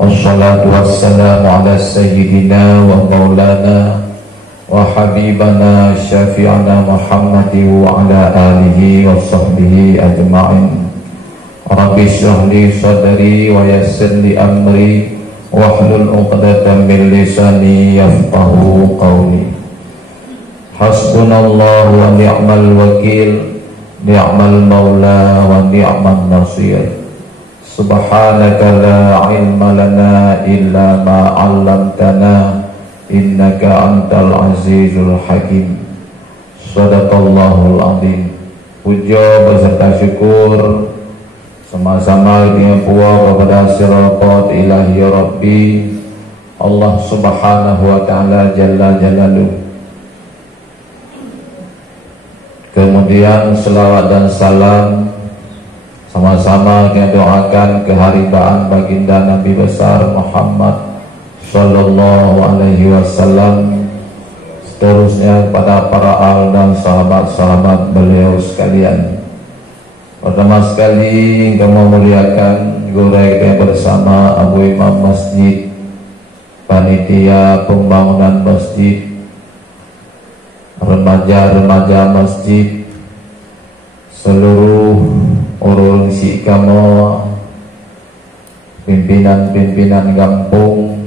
Wassalatu wassalamu ala sayyidina wa maulana wa habibana syafi'ana Muhammadi wa ala alihi wa sahbihi ajma'in. Rabbi shrah li sadri wa yassir li amri wahlul 'uqdatam min lisani yafqahu qawli. Hasbunallahu wa ni'mal wakil, ni'mal maula wa ni'man nasir. Subhanaka la ilma lana illa ma 'allamtana innaka antal azizul hakim. Shadaqallahul azim. Puja beserta syukur sama-sama dengan puas kepada siratal ilahi rabbi Allah subhanahu wa ta'ala jalla jalaluh. Kemudian selawat dan salam sama-sama kita doakan keharibaan baginda Nabi besar Muhammad sallallahu alaihi wasallam, seterusnya kepada para al dan sahabat-sahabat beliau sekalian. Pertama sekali kami memuliakan gurau bersama Abu Imam Masjid, panitia pembangunan masjid, remaja-remaja masjid, seluruh orang si kamu, pimpinan-pimpinan kampung,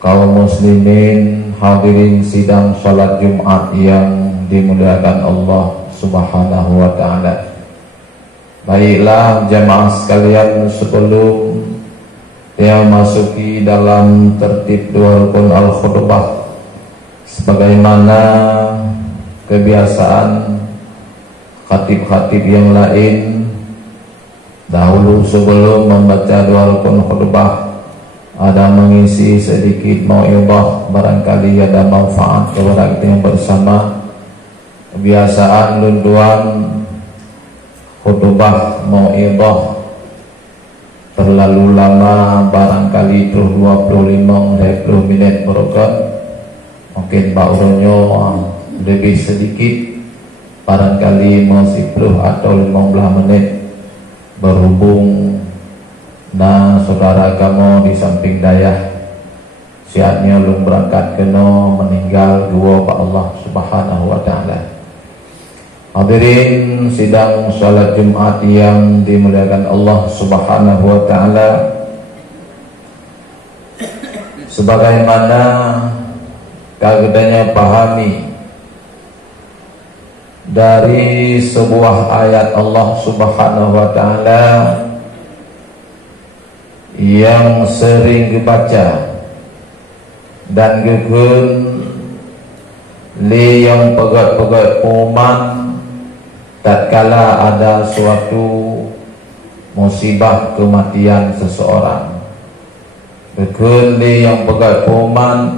kaum muslimin, hadirin sidang salat Jumat yang dimuliakan Allah subhanahu wa ta'ala. Baiklah jamaah sekalian, sebelum dia masuki dalam tertib dua rukun al-khutbah, sebagaimana kebiasaan khatib-khatib yang lain, dahulu sebelum membaca dua rukun khutbah ada mengisi sedikit mau'izah, barangkali ada manfaat kepada kita yang bersama. Kebiasaan lunduan khutbah mau'izah terlalu lama, barangkali itu 25-30 menit berukun, mungkin baunya lebih sedikit, barangkali masih 10 atau 15 menit, berhubung nah saudara kamu di samping daya siatnya belum berangkat kena meninggal dua Pak Allah subhanahu wa ta'ala. Hadirin sidang salat Jumat yang dimuliakan Allah subhanahu wa ta'ala, sebagaimana kagedanya pahami dari sebuah ayat Allah subhanahu wa ta'ala yang sering dibaca dan gegun li yang pegat-pegat umat tatkala ada suatu musibah kematian seseorang. Gegun li yang pegat umat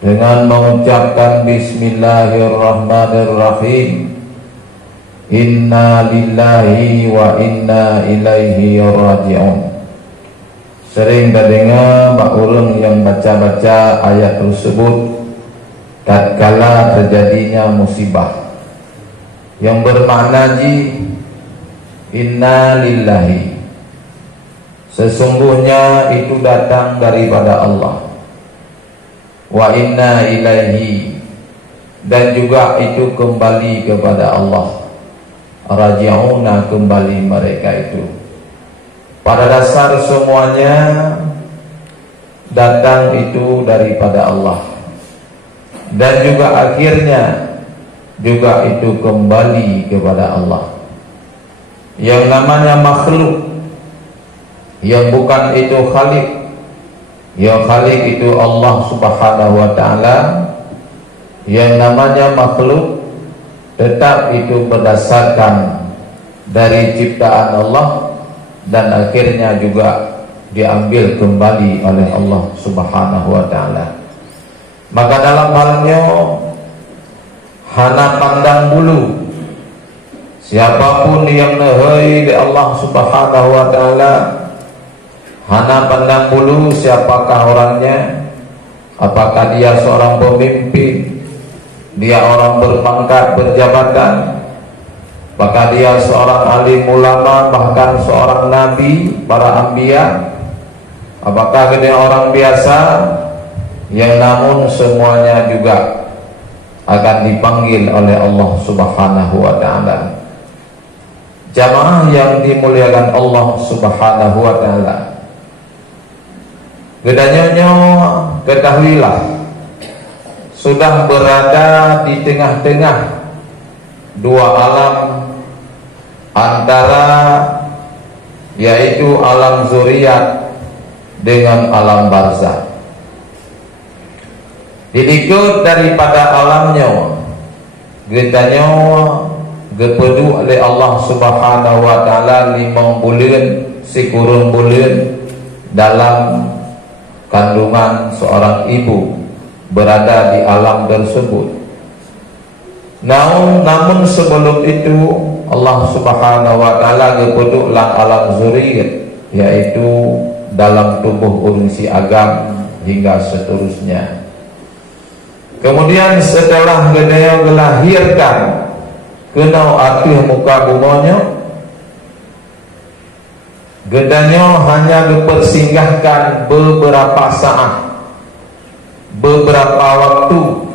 dengan mengucapkan bismillahirrahmanirrahim, inna lillahi wa inna ilaihi raji'un. Sering dengar mak orang yang baca-baca ayat tersebut tatkala terjadinya musibah, yang bermakna inna lillahi, sesungguhnya itu datang daripada Allah, wa inna ilaihi, dan juga itu kembali kepada Allah, raji'una, kembali mereka itu. Pada dasar semuanya datang itu daripada Allah, dan juga akhirnya juga itu kembali kepada Allah. Yang namanya makhluk, yang bukan itu khalik, yang khalik itu Allah subhanahu wa ta'ala. Yang namanya makhluk tetap itu berdasarkan dari ciptaan Allah, dan akhirnya juga diambil kembali oleh Allah subhanahu wa ta'ala. Maka dalam halnya hana pandang bulu, siapapun yang nehai di Allah subhanahu wa ta'ala, hana pandang bulu siapakah orangnya, apakah dia seorang pemimpin, dia orang berpangkat, berjabatan, apakah dia seorang alim ulama, bahkan seorang nabi, para anbiya, apakah dia orang biasa, yang namun semuanya juga akan dipanggil oleh Allah Subhanahu wa ta'ala. Jamaah yang dimuliakan Allah Subhanahu wa ta'ala, gedanya ketahuilah, sudah berada di tengah-tengah dua alam, antara yaitu alam zuriat dengan alam barzakh. Diikut daripada alamnya, gedanya gepedu oleh Allah Subhanahu wa ta'ala 5 bulan sekurang bulan dalam kandungan seorang ibu, berada di alam tersebut. Namun sebelum itu Allah Subhanahu wa ta'ala gepedu lang alam zuriyat, yaitu dalam tubuh urang si agam hingga seterusnya. Kemudian setelah gedaya dilahirkan kena akhir muka bumanya, gedanya hanya dipersinggahkan beberapa saat, beberapa waktu,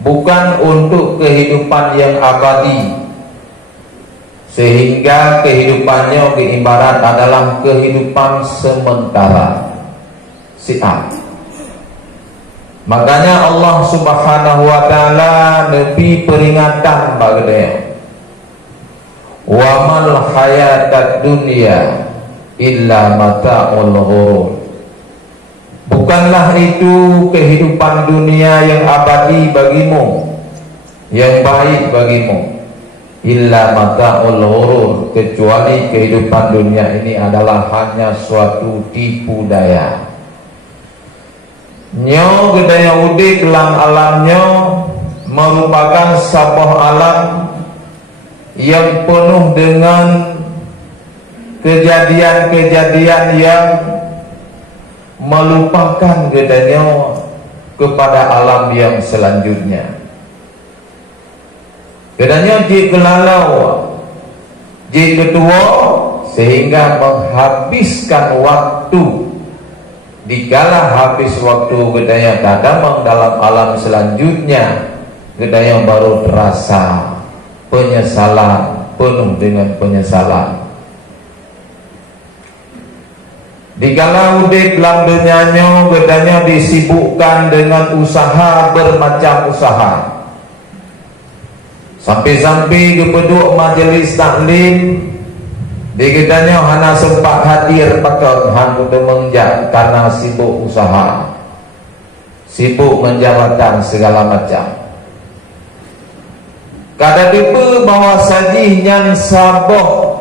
bukan untuk kehidupan yang abadi, sehingga kehidupannya diibarat adalah kehidupan sementara, siap. Makanya Allah Subhanahu wa ta'ala lebih peringatan bagi wa mal hayatad dunya illa mata'ul ghurur. Bukanlah itu kehidupan dunia yang abadi bagimu, yang baik bagimu, illa mata'ul ghurur, kecuali kehidupan dunia ini adalah hanya suatu tipu daya. Nyo gedaya udik lang alamnya merupakan sebuah alam yang penuh dengan kejadian-kejadian yang melupakan gedanya kepada alam yang selanjutnya. Gedanya di kelalau, di kedua, sehingga menghabiskan waktu. Dikala habis waktu gedaya kadamang dalam alam selanjutnya, gedaya baru terasa penyesalan, penuh dengan penyesalan. Dikala udik dalam dunianya, gedanya disibukkan dengan usaha, bermacam usaha, sampai-sampai kepeduk majelis taklim. Dikitanya hana sempat hadir pakai hantu mengjak karena sibuk usaha, sibuk menjalankan segala macam. Kada tipe bahawa sajih nyan saboh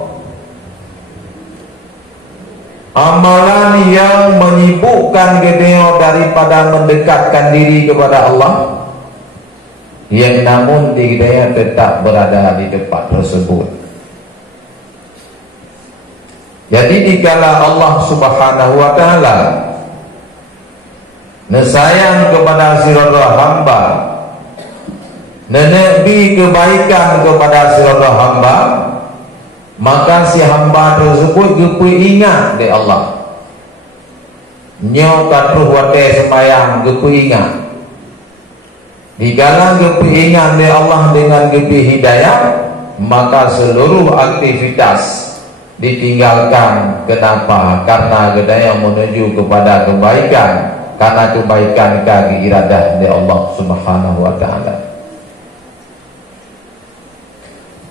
amalan yang menyibukkan gedeo daripada mendekatkan diri kepada Allah, yang namun dikidaya tetap berada di tempat tersebut. Jadi dikala Allah Subhanahu wa ta'ala nesayang kepada sirah hamba, nenebi kebaikan kepada sirah hamba, maka si hamba tersebut gepui ingat di Allah. Nyo katruh wate sembayang gepui ingat. Dikala gepui ingat di Allah dengan gepui hidayah, maka seluruh aktivitas ditinggalkan. Kenapa? Karena gedaya menuju kepada kebaikan, karena kebaikan kaki iradah dari Allah Subhanahu wa ta'ala.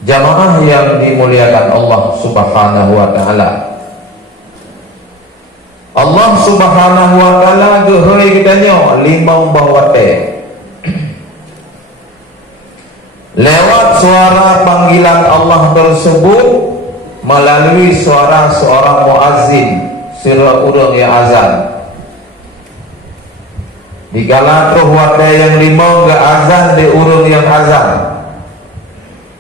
Jamaah yang dimuliakan Allah Subhanahu wa ta'ala, Allah Subhanahu wa ta'ala gehoi gedanya limau bawate lewat suara panggilan Allah tersebut melalui suara seorang muazzin, sirah urang yang azan. Dikala truh wate yang limau ga azan di urang yang azan,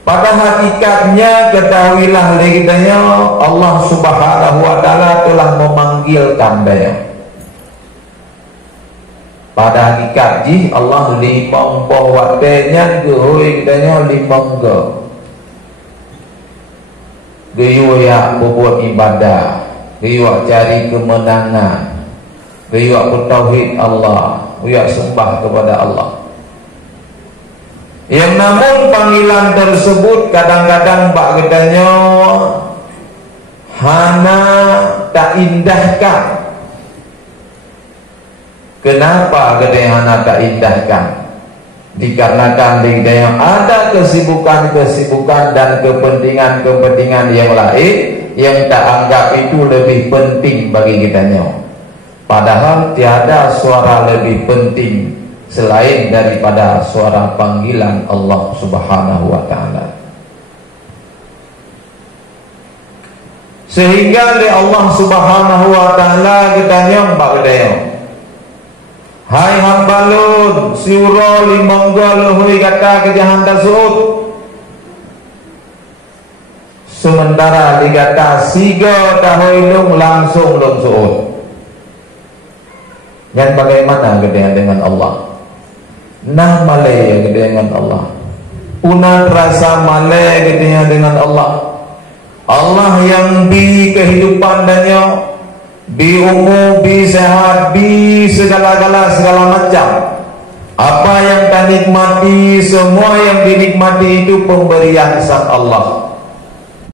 pada hakikatnya ketahuilah legitanya Allah Subhanahu wa ta'ala telah memanggilkan dia. Pada hakikat Allah limau wate nya gehoi gedanya limau ga. geyo ya berbuat ibadah, geyo cari kemenangan, geyo bertauhid Allah, geyo sembah kepada Allah. Yang namun panggilan tersebut kadang-kadang bak gedanya hana tak indahkan. Kenapa gedanya hana tak indahkan? Dikarenakan di yang ada kesibukan-kesibukan dan kepentingan-kepentingan yang lain yang tak anggap itu lebih penting bagi kitanya. Padahal tiada suara lebih penting selain daripada suara panggilan Allah Subhanahu wa ta'ala. Sehingga oleh Allah Subhanahu wa ta'ala kitanya mbak gedaya, hai hambalun siuro limonggol hui kata kejahan tasud, sementara dikata siga tahoilung langsung lung suud. Dan bagaimana gedean dengan Allah? Nah malay gedean dengan Allah, unan rasa malay gedean dengan Allah. Allah yang di kehidupan dannya, bi umur, bi sehat, bi segala-gala segala macam. Apa yang tak nikmati, semua yang dinikmati itu pemberian sang Allah.